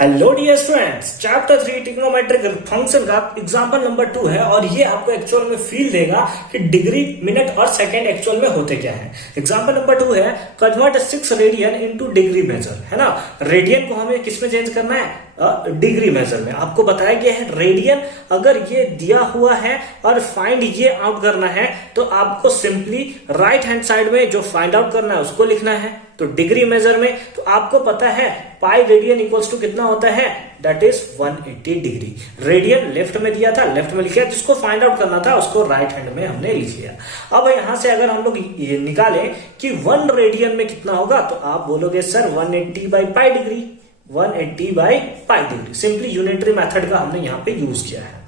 Hello dear students, chapter 3 trigonometric function का example number 2 है और ये आपको एक्चुअल में फील देगा कि डिग्री, मिनट और सेकंड एक्चुअल में होते क्या है। एग्जांपल नंबर 2 है convert 6 radian into degree measure, है ना। रेडियन को हमें किस में चेंज करना है? डिग्री मेजर में। आपको बताया गया है रेडियन अगर ये दिया हुआ है और फाइंड ये आउट करना है तो आपको सिंपली राइट हैंड साइड में जो फाइंड आउट करना है उसको लिखना है। तो डिग्री मेजर में तो आपको पता है पाई रेडियन इक्वल्स टू कितना होता है, that is 180 degree. Radian left में दिया था, लेफ्ट में लिखा, जिसको फाइंड आउट करना था उसको राइट हैंड में हमने लिख लिया। अब यहां से अगर हम लोग ये निकालें कि 1 रेडियन में कितना होगा तो आप बोलोगे sir 180 by pi degree, 180 by pi degree. Simply unitary method का हमने यहाँ पे यूज किया है।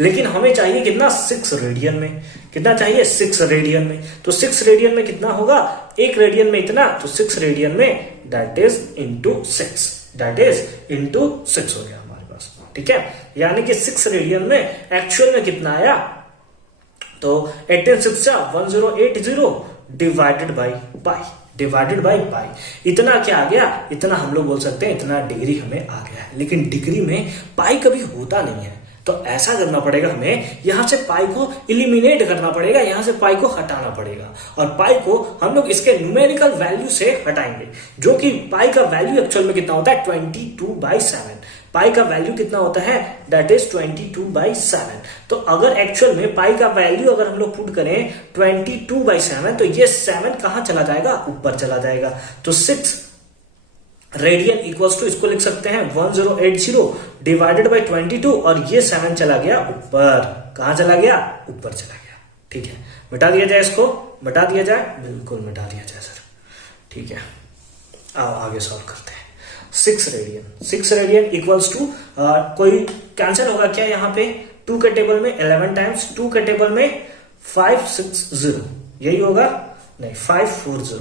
लेकिन हमें चाहिए कितना, 6 रेडियन में। कितना चाहिए? 6 रेडियन में। तो 6 रेडियन में कितना होगा? 1 रेडियन में इतना, तो 6 रेडियन में that is into 6, that is into 6 हो गया हमारे पास। ठीक है, यानी कि 6 रेडियन में एक्चुअल में कितना आया, तो 1080 divided by pi, divided by pi. इतना क्या आ गया? इतना हम लोग बोल सकते हैं इतना डिग्री हमें आ गया है। लेकिन डिग्री में पाई कभी होता नहीं है, तो ऐसा करना पड़ेगा हमें, यहां से पाई को इलिमिनेट करना पड़ेगा, यहां से पाई को हटाना पड़ेगा। और पाई को हम लोग इसके न्यूमेरिकल वैल्यू से हटाएंगे, जो कि पाई का वैल्यू एक्चुअल में कितना होता है, 22/7। पाई का वैल्यू कितना होता है, दैट इज 22/7। तो अगर एक्चुअल में पाई का वैल्यू अगर हम लोग पुट करें 22/7 तो ये 7 कहां चला जाएगा, ऊपर चला जाएगा। तो 6 रेडियन इक्वल्स टू इसको लिख सकते हैं 1080 डिवाइडेड बाई 22 और ये 7 चला गया ऊपर। कहां चला गया? ऊपर चला गया। ठीक है, मिटा दिया जाए, इसको मिटा दिया जाए, बिल्कुल मिटा दिया जाए सर। ठीक है, आओ आगे सॉल्व करते हैं। 6 रेडियन, 6 रेडियन इक्वल्स टू कोई कैंसिल होगा क्या यहाँ पे? 2 के टेबल में 11 टाइम्स, 2 के टेबल में 560, यही होगा? नहीं, 540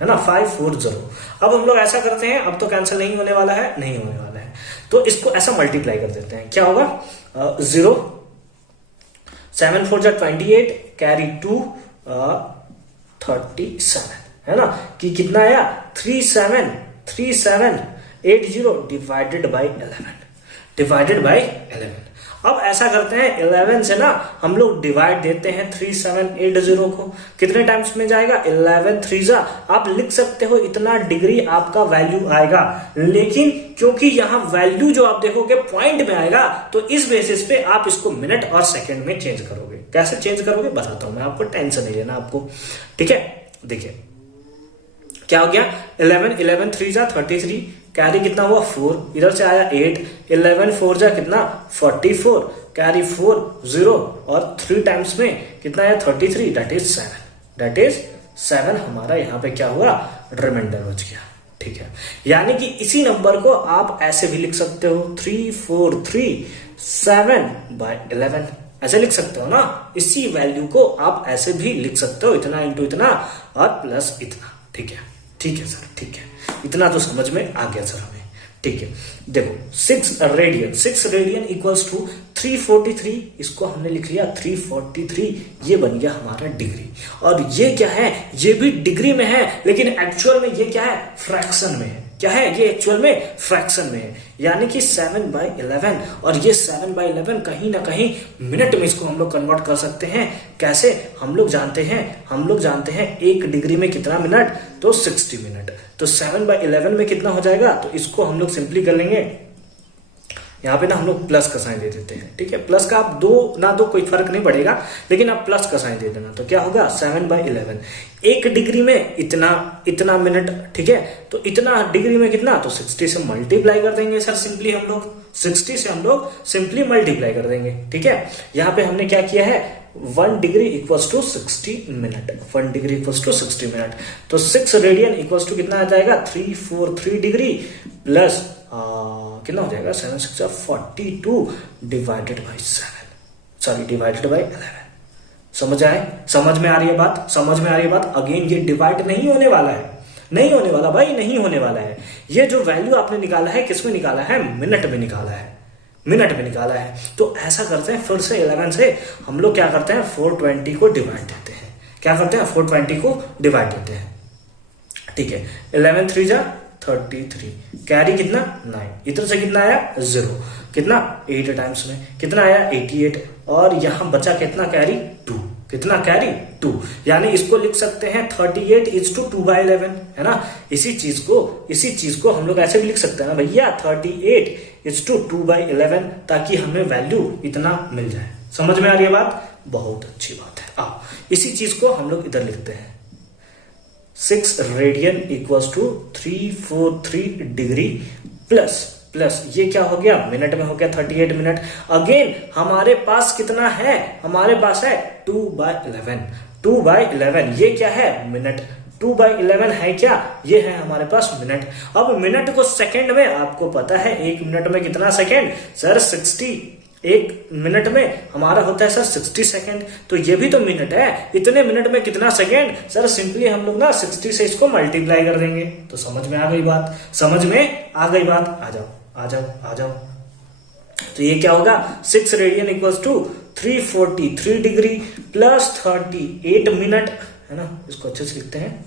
है ना, 540। अब हम लोग ऐसा करते हैं, अब तो कैंसिल नहीं होने वाला है, नहीं होने वाला है, तो इसको ऐसा मल्टीप्लाई कर देते हैं। क्या होगा? 0 7 4 28 कैरी 2 37, है ना, कि कितना आया 3780 डिवाइडेड बाई 11, डिवाइडेड बाई 11। अब ऐसा करते हैं 11 से ना हम लोग डिवाइड देते हैं 3780 को। कितने टाइम्स में जाएगा? 11 3 आप लिख सकते हो इतना डिग्री आपका वैल्यू आएगा। लेकिन क्योंकि यहां वैल्यू जो आप देखोगे पॉइंट में आएगा, तो इस बेसिस पे आप इसको मिनट और सेकंड में चेंज करोगे। कैसे चेंज करोगे बताता हूं मैं आपको, टेंशन नहीं लेना आपको। ठीक है, देखिए क्या हो गया, 11 3 33, कैरी कितना हुआ 4, इधर से आया 8, 11 4 कितना 44, कैरी 4 0 और 3 टाइम्स में कितना आया 33, दैट इज 7, दैट इज 7 हमारा यहाँ पे क्या हुआ, रिमाइंडर बच गया। ठीक है, यानी कि इसी नंबर को आप ऐसे भी लिख सकते हो 343/7/11, ऐसे लिख सकते हो ना। इसी वैल्यू को आप ऐसे भी लिख सकते हो, इतना इंटू इतना और प्लस इतना। ठीक है, ठीक है सर, ठीक है, इतना तो समझ में आ गया सर हमें। ठीक है, देखो 6 रेडियन इक्वल्स टू 343, इसको हमने लिख लिया 343, ये बन गया हमारा डिग्री। और ये क्या है, ये भी डिग्री में है, लेकिन एक्चुअल में ये क्या है, फ्रैक्शन में है। क्या है ये? एक्चुअल में फ्रैक्शन में है, यानी कि 7/11। और ये 7/11 कहीं ना कहीं मिनट में इसको हम लोग कन्वर्ट कर सकते हैं। कैसे? हम लोग जानते हैं 1 डिग्री में कितना मिनट, तो 60 मिनट। तो 7/11 में कितना हो जाएगा, तो इसको हम लोग सिंपली कर लेंगे। यहाँ पे ना हम लोग प्लस का साइन दे देते हैं। ठीक है, प्लस का आप दो ना दो कोई फर्क नहीं पड़ेगा, लेकिन आप प्लस का साइन दे देना। तो क्या होगा 7/11, 1 डिग्री में इतना मिनट। ठीक है, तो इतना डिग्री में कितना, तो 60 से मल्टीप्लाई कर देंगे सर। सिंपली हम लोग 60 से हम लोग सिंपली मल्टीप्लाई कर देंगे। ठीक है, यहाँ पे हमने क्या किया है, 1 degree equals to 60 minute, 1 degree equals to 60 minute. तो 6 रेडियन इक्वल्स टू कितना आ जाएगा, 343 डिग्री प्लस कितना हो जाएगा, 7 6 42 divided by 7, sorry divided by 11। समझ आए? समझ में आ रही है बात? समझ में आ रही है बात? अगेन ये डिवाइड नहीं होने वाला है, नहीं होने वाला भाई, नहीं होने वाला है। ये जो वैल्यू आपने निकाला है किस में निकाला है, मिनट में निकाला है, मिनट में निकाला है। तो ऐसा करते हैं, फिर से 11 से हम लोग क्या करते हैं, 420 को डिवाइड देते हैं। क्या करते हैं, 420 को डिवाइड देते हैं। ठीक है, 11 3 जा 33, कैरी कितना 9, इधर से कितना आया 0, कितना 8 टाइम्स में कितना आया 88, और यहां बचा कितना कैरी 2, कितना कैरी 2, यानी इसको लिख सकते हैं 38 इज टू 2/11, है ना। इसी चीज को हम लोग ऐसे भी लिख सकते हैं ना भैया, 38 इज टू 2/11, ताकि हमें वैल्यू इतना मिल जाए। समझ में आ रही है बात? बहुत अच्छी बात है। आओ इसी चीज को हम लोग इधर लिखते हैं, 6 radian equals to 343 degree plus ये क्या हो गया, मिनट में हो गया 38 मिनट। अगेन हमारे पास कितना है, हमारे पास है 2/11, ये क्या है मिनट, 2/11 है क्या, ये है हमारे पास मिनट। अब मिनट को सेकंड में आपको पता है, एक मिनट में कितना सेकंड सर 60, एक मिनट में हमारा होता है सर 60 सेकंड, तो ये भी तो मिनट है। इतने मिनट में कितना सेकंड सर, सिंपली हम लोग ना 60 से इसको मल्टीप्लाई कर देंगे। तो समझ में आ गई बात, समझ में आ गई बात। आ जाओ। तो ये क्या होगा, 6 radian equals to 343 degree plus 38 minute, है ना, इसको अच्छे से लिखते हैं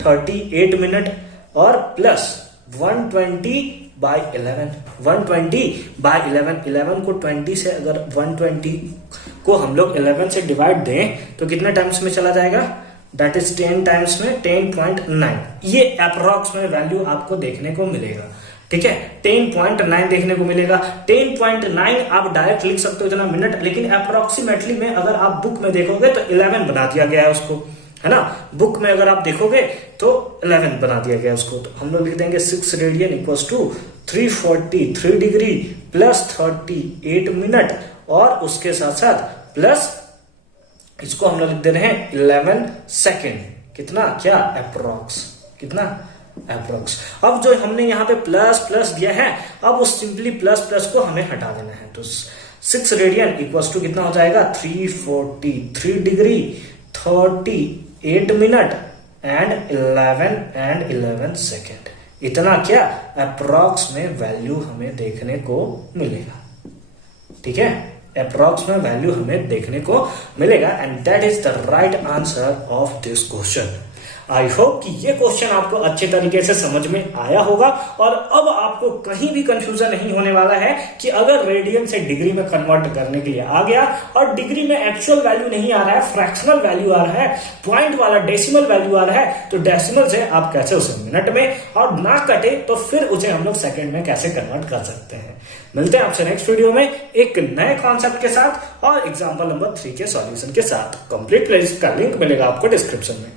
38 मिनट, और प्लस 120/11, 120/11, 11 को 20 से अगर 120 को हम लोग 11 से डिवाइड दें तो कितने टाइम्स में चला जाएगा, दैट इज 10 टाइम्स में 10.9। ये अप्रोक्स में वैल्यू आपको देखने को मिलेगा, ठीक है, 10.9 देखने को मिलेगा। 10.9 आप डायरेक्ट लिख सकते हो इतना मिनट, लेकिन अप्रोक्सीमेटली में अगर आप बुक में देखोगे तो 11 बना दिया गया है उसको, है ना। बुक में अगर आप देखोगे तो 11 बना दिया गया उसको। तो हम लोग लिख देंगे 6 radian equals to 343 degree plus 38 minute, और उसके साथ साथ प्लस इसको हम लोग लिख दे रहे हैं 11 सेकेंड, कितना क्या अप्रोक्स, कितना अप्रोक्स। अब जो हमने यहाँ पे प्लस दिया है, अब उस सिंपली प्लस को हमें हटा देना है। तो 6 रेडियन इक्वल्स टू कितना हो जाएगा 343 डिग्री 38 मिनट एंड 11 सेकेंड। इतना क्या अप्रोक्स में वैल्यू हमें देखने को मिलेगा, ठीक है, अप्रोक्स में वैल्यू हमें देखने को मिलेगा। And that is the right answer of this question. I hope कि ये क्वेश्चन आपको अच्छे तरीके से समझ में आया होगा, और अब आपको कहीं भी कंफ्यूजन नहीं होने वाला है कि अगर रेडियन से डिग्री में कन्वर्ट करने के लिए आ गया और डिग्री में एक्चुअल वैल्यू नहीं आ रहा है, फ्रैक्शनल वैल्यू आ रहा है, पॉइंट वाला डेसिमल वैल्यू आ रहा है, तो डेसिमल से आप कैसे उसे मिनट में, और ना कटे तो फिर उसे हम लोग सेकंड में कैसे कन्वर्ट कर सकते हैं। मिलते हैं आपसे नेक्स्ट वीडियो में एक नए कॉन्सेप्ट के साथ और एग्जाम्पल नंबर 3 के सॉल्यूशन के साथ। कंप्लीट प्लेलिस्ट का लिंक मिलेगा आपको डिस्क्रिप्शन में।